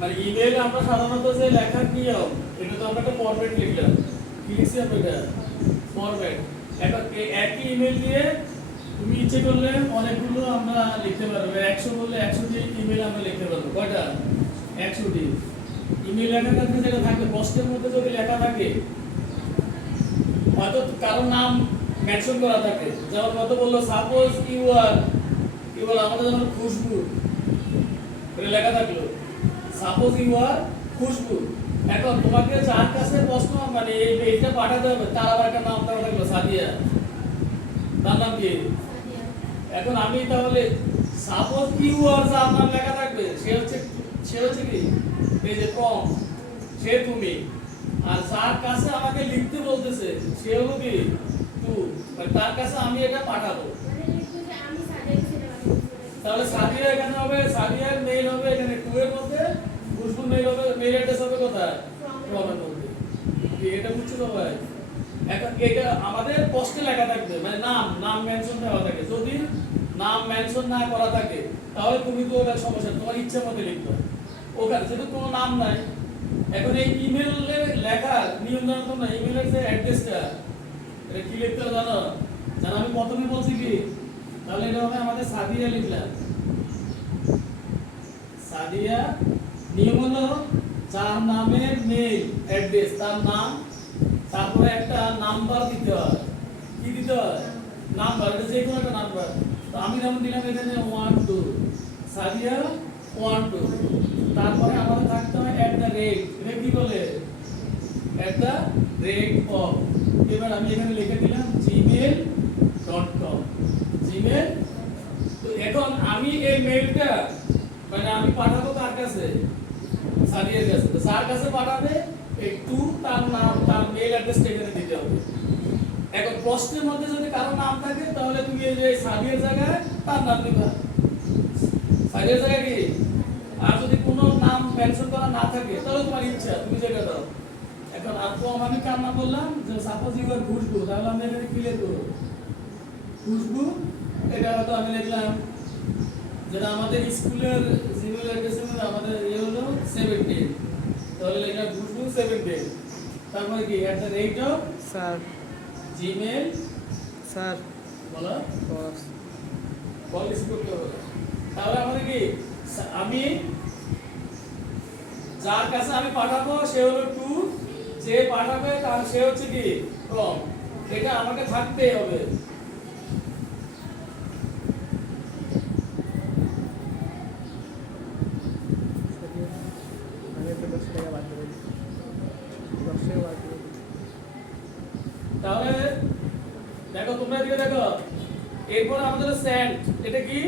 মানে ইমেল লেখার লিখলাম কি একই ইমেল দিয়ে তুমি ইচ্ছে করলে অনেকগুলো আমরা লিখতে পারব একশো বললে একশোটি ইমেল আমরা লিখতে পারব কয়টা একশোটি ইমেল লেখা থাকবে যেটা থাকবে পোস্টের মধ্যে যদি লেখা থাকে হয়তো কারও নাম মেনশন করা থাকে। যেমন কত বলল সাপোজ ইউ আর কি বলো আমাদের যেমন খুশবু। এটা লেখা থাকল। Suppose you are Khushboo. এখন তোমাকে যার কাছে প্রশ্ন মানে এই পেজটা পাঠাতে হবে তার আবার একটা নাম দেওয়া থাকল সাদিয়া। তার নাম কি? এখন আমি তাহলে সাপোজ ইউ আর যার নাম লেখা থাকবে সে হচ্ছে সে হচ্ছে কি? এই যে কম সে তুমি। আর যার কাছে আমাকে লিখতে বলতেছে সে হলো কি টু তার কাছে আমি এটা পাঠাবো। তাহলে সাদিয়া এখানে হবে সাদিয়ার মেইল হবে এখানে টু এর মধ্যে খুশবুর মেইল হবে মেইল অ্যাড্রেস হবে কোথায়? ফর্মের মধ্যে। এটা বুঝছ এখন এটা আমাদের পোস্টে লেখা থাকবে মানে নাম নাম মেনশন দেওয়া থাকে। যদি নাম মেনশন না করা থাকে তাহলে তুমি তো ওটা সমস্যা তোমার ইচ্ছা মতো লিখবে ওখানে যেহেতু কোনো নাম নাই এখন এই ইমেলের লেখার নিয়ম জানো তোমরা ইমেলের যে অ্যাড্রেসটা, এটা কি লিখতে জানো? জানো, আমি প্রথমে বলছি কি? তাহলে এটা হবে আমাদের সাদিয়া লিখলাম। সাদিয়া নিয়ম হলো যার নামের মেল অ্যাড্রেস তার নাম, তারপরে একটা নাম্বার দিতে হয়। কি দিতে হয়? নাম্বার যে কোনো একটা নাম্বার তো আমি যেমন দিলাম এখানে one two Sadia one two তারপরে আমাদের থাকতে হয় অ্যাট দ্য রেট এটা কি বলে অ্যাট দ্য রেট অফ এবার আমি এখানে লিখে দিলাম জিমেল ডট কম জিমেল তো এখন আমি এই মেইলটা মানে আমি পাঠাবো কার কাছে? সাদিয়ার কাছে। তো যার কাছে পাঠাবে এই তার নাম, তার মেইল অ্যাড্রেসটা এখানে দিতে হবে। এখন প্রশ্নের মধ্যে যদি কারও নাম থাকে, তাহলে তুমি এই যে সাদিয়ার জায়গায় তার নাম দিবা সাদিয়ার জায়গায় কি? আর যদি মেনশন করা না থাকে তাহলে তোমার ইচ্ছা তুমি যেটা দাও। এখন আর তো আমি কার নাম বললাম যে সাপোজ ইউ আর খুশবু তাহলে আমি এখানে ক্লিয়ার করব খুশবু এটা হয়তো আমি লিখলাম যেটা আমাদের স্কুলের জিমেল অ্যাড্রেসের মধ্যে আমাদের ইয়ে হলো সেভেন্টিন তাহলে লিখলাম খুশবু সেভেন্টিন তারপরে কি? At the rate of sir Gmail sir বলো। রিসিভ করতে হবে। তাহলে আমাদের কি? আমি যার কাছে আমি পাঠাবো, সে হলো টু যে পাঠাবে তার, সে হচ্ছে কি কম এটা আমাকে থাকতেই হবে। তাহলে, দেখো তোমরা এদিকে দেখো। এরপর আমাদের সেন্ড এটা কি?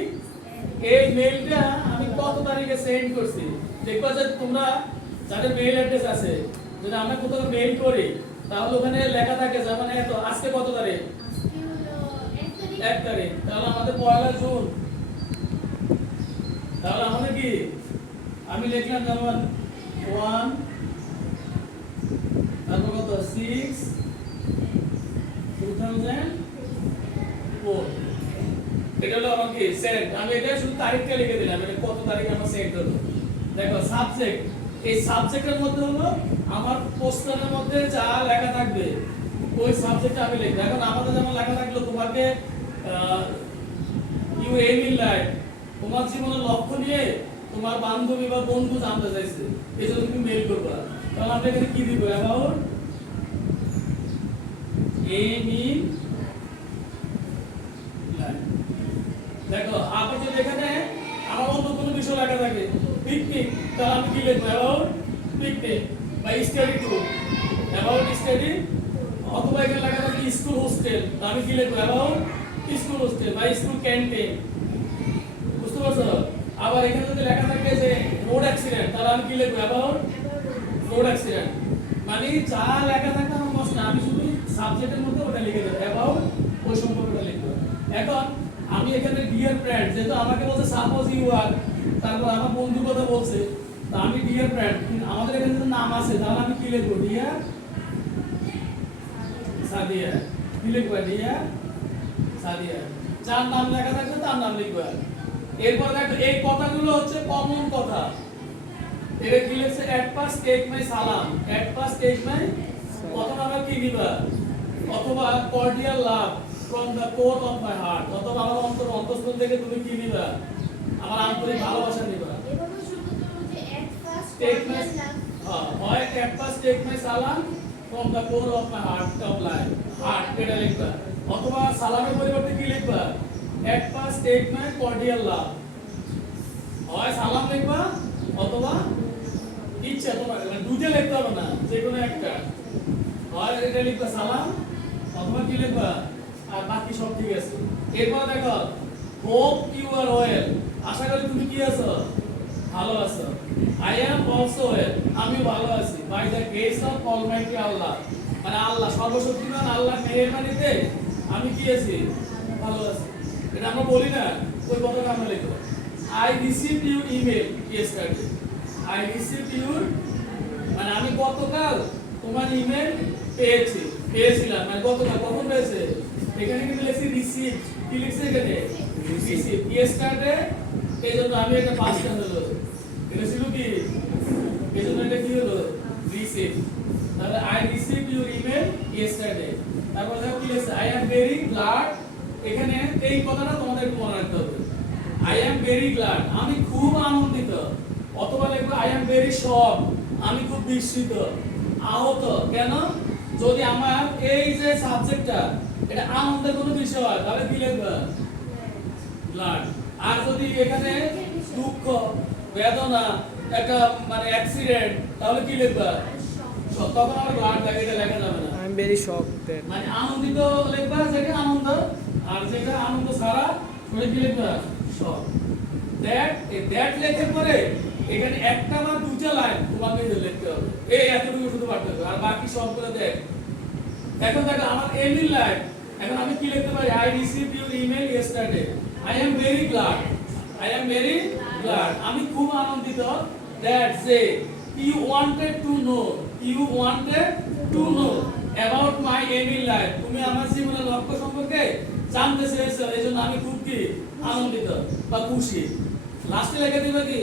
এই মেইলটা আমি কত তারিখে সেন্ড করছি? দেখবা যে তোমরা যাদের মেইল অ্যাড্রেস আছে, যদি আমরা কোথাও মেইল করি, তাহলে ওখানে লেখা থাকে যে মানে এত, আজকে কত তারিখ? এক তারিখ। তাহলে আমাদের পয়লা জুন। তাহলে আমাদের কি? আমি লিখলাম যেমন ওয়ান তারপর কত? সিক্স টু থাউজেন্ড ফোর এটা হলো আমাকে সেন্ড আমি এটা শুধু তারিখটা লিখে দিলাম এটা কত তারিখ আমার সেন্ড হলো। দেখো সাবজেক্ট এই সাবজেক্টের মধ্যে হলো আমার পোস্টারের মধ্যে যা লেখা থাকবে, ওই সাবজেক্টে আমি লিখব। এখন আমাদের যেমন লেখা থাকল, তোমাকে ইউ এম ইন লাইফ তোমার জীবনের লক্ষ্য নিয়ে তোমার বান্ধবী বা বন্ধু জানতে চাইছে। এই জন্য তুমি মেল করবা। তাহলে আমরা এখানে কি দিব? অ্যাবাউট এম ইন দেখো, আপনি যদি এখানে আমার অন্য কোনো বিষয় লেখা থাকে পিকনিক তাহলে আমি কি লিখব? অ্যাবাউট পিকনিক বা স্টাডি টু অ্যাবাউট স্টাডি অথবা এখানে লেখা থাকে স্কুল হোস্টেল তা আমি কি লিখব? অ্যাবাউট স্কুল হোস্টেল বা স্কুল ক্যান্টিন বুঝতে পারছ? আবার এখানে যদি লেখা থাকে যে রোড অ্যাক্সিডেন্ট তাহলে আমি কি লিখব? অ্যাবাউট রোড অ্যাক্সিডেন্ট মানে যা লেখা থাকে আমার মস্ত আমি শুধু সাবজেক্টের মধ্যে ওটা লিখে দেবো। অ্যাবাউট ওই সম্পর্কে লিখব। এখন আমি এখানে ডিয়ার ফ্রেন্ড যেহেতু আমাকে বলছে সাপোজ ইউ আর তারপর আমার বন্ধু কথা বলছে তা আমি ডিয়ার ফ্রেন্ড আমাদের এখানে যদি নাম আছে তাহলে আমি কি লিখব? ডিয়ার সাদিয়া কি লিখবা? দিয়া সাদিয়া। যার নাম লেখা থাকবে তার নাম লিখবা। এরপর দেখো এই কথাগুলো হচ্ছে কমন কথা। এটা কি লিখছে? এট পাস টেক মাই সালাম এট পাস টেক মাই অথবা আমরা কি দিবা অথবা cordial love from the core of my heart অথবা আমার অন্তর অন্তঃস্থল থেকে তুমি কি নিবা? আমার আন্তরিক ভালোবাসা নিবা। হ্যাঁ হয় এট পাস টেক মাই সালাম from the core of my heart of life heart এটা লিখবা। অথবা সালামের পরিবর্তে কি লিখবা? At pass take my cordial love হয় সালাম লিখবা অথবা ইচ্ছা তোমার মানে দুটো লিখতে হবে না যে কোনো একটা। হয় এটা লিখবা সালাম অথবা কি লিখবা? আর বাকি সব ঠিক আছে। এরপর দেখো হোপ ইউ আর ওয়েল আশা করি তুমি কি আছো? ভালো আছো। আই অ্যাম অলসো ওয়েল আমি ভালো আছি। By the grace of almighty Allah মানে আল্লাহ, সর্বশক্তিমান আল্লাহ মেহেরবানিতে আমি কি আছি? ভালো আছি। এটা আমরা বলি না, ওই কথাটা আমরা লিখব। I receive your email yesterday I receive your মানে আমি গতকাল তোমার ইমেল পেয়েছি, পেয়েছিলাম। মানে গতকাল কখন পেয়েছে? এখানে কিন্তু লিখছি রিসিভ কি লিখছে এখানে? রিসিভ ইয়েস্টারডে এই জন্য আমি একটা পাস টেন্স হলো। এটা ছিল কি? এই জন্য এটা কি হলো? রিসিভ তাহলে I receive your email yesterday তারপর দেখো কি লিখছে? আই অ্যাম ভেরি গ্লাড এখানে এই কথাটা তোমাদের মনে রাখতে হবে। আই অ্যাম ভেরি গ্লাড আমি খুব আনন্দিত। অথবা লিখব আই অ্যাম ভেরি শক আমি খুব বিস্মিত। আহত। কেন? যদি আমার এই যে সাবজেক্টটা এটা আনন্দের কোনো বিষয় হয় তাহলে কি লিখবা গ্লাড আর যদি এখানে দুঃখ বেদনা একটা মানে অ্যাক্সিডেন্ট তাহলে কি লিখবা. তখন আমার গ্লাড লাগে এটা লেখা যাবে না। I am very shock that মানে আনন্দিত লিখবা যেটা আনন্দ আর যেটা আনন্দ ছাড়া ওটা কি লিখবা? সব দ্যাট এই দ্যাট লেখার পরে এখানে একটা বা দুটো লাইন তোমাকে লিখতে হবে। এই এতটুকু শুধু পারতে হবে। আর বাকি সবগুলো দেখ এখন দেখো আমার এমিল লাইন এখন আমি কি লিখতে পারি? I receive your email yesterday I am very glad I am very glad আমি খুব আনন্দিত। That say you wanted to know you wanted to know about my email life তুমি আমার জীবনের লক্ষ্য সম্পর্কে জানতে চেয়েছো। এই জন্য আমি খুব কি? আনন্দিত বা খুশি। লাস্টে লিখে দিবে কি?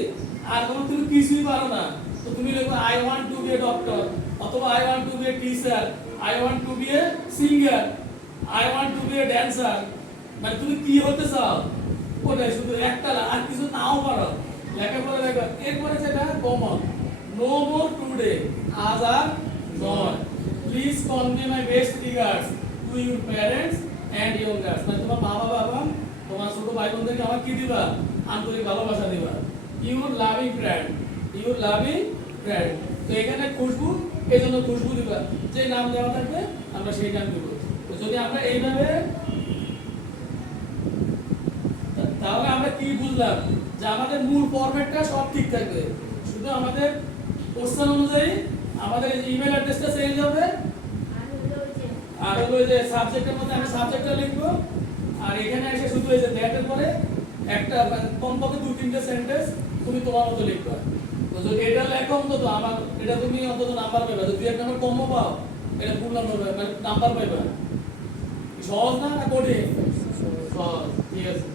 আর কোনো তুমি কিছুই পারো না। তো তুমি লেখো I want to be a doctor অথবা I want to be a teacher I want to be a singer I want to be a dancer মানে তুমি কি হতে চাও? ওটাই, শুধু একটা আর কিছু নাও পারো। লেখাপড়া লেখা। এরপরে যেটা কমন নো মোর টুডে আজ আর নয়। Please convey my best regards to your parents and youngers মানে তোমার মা বাবা, তোমার ছোট ভাই বোনদেরকে আমার কি দিবা? আন্তরিক ভালোবাসা দিবা। Your loving friend your loving friend তো এখানে খুশবু এই জন্য খুশবু দিবা। যে নাম দেওয়া থাকবে, আমরা সেই নাম দিব যদি আমরা এইভাবে তাহলে আমরা কি বুঝলাম? যে আমাদের মূল ফরম্যাটটা সব ঠিক থাকবে। শুধু আমাদের কোশ্চেন অনুযায়ী আমাদের ইমেল অ্যাড্রেসটা চেঞ্জ হবে। আর হলো যে সাবজেক্টের মধ্যে আমি সাবজেক্টটা লিখব। আর এখানে এসে শুধু এই যে দ্যাটের পরে একটা মানে কমপক্ষে দু তিনটে সেন্টেন্স তুমি তোমার মতো লিখবা। তো যদি এটা লেখো অন্তত আমার, এটা তুমি অন্তত নাম্বার পাইবা। যদি একটা নাম্বার কমও পাও, এটা ফুল নাম্বার মানে নাম্বার পাইবা। সহজ না না কঠিন? সহজ, ঠিক আছে।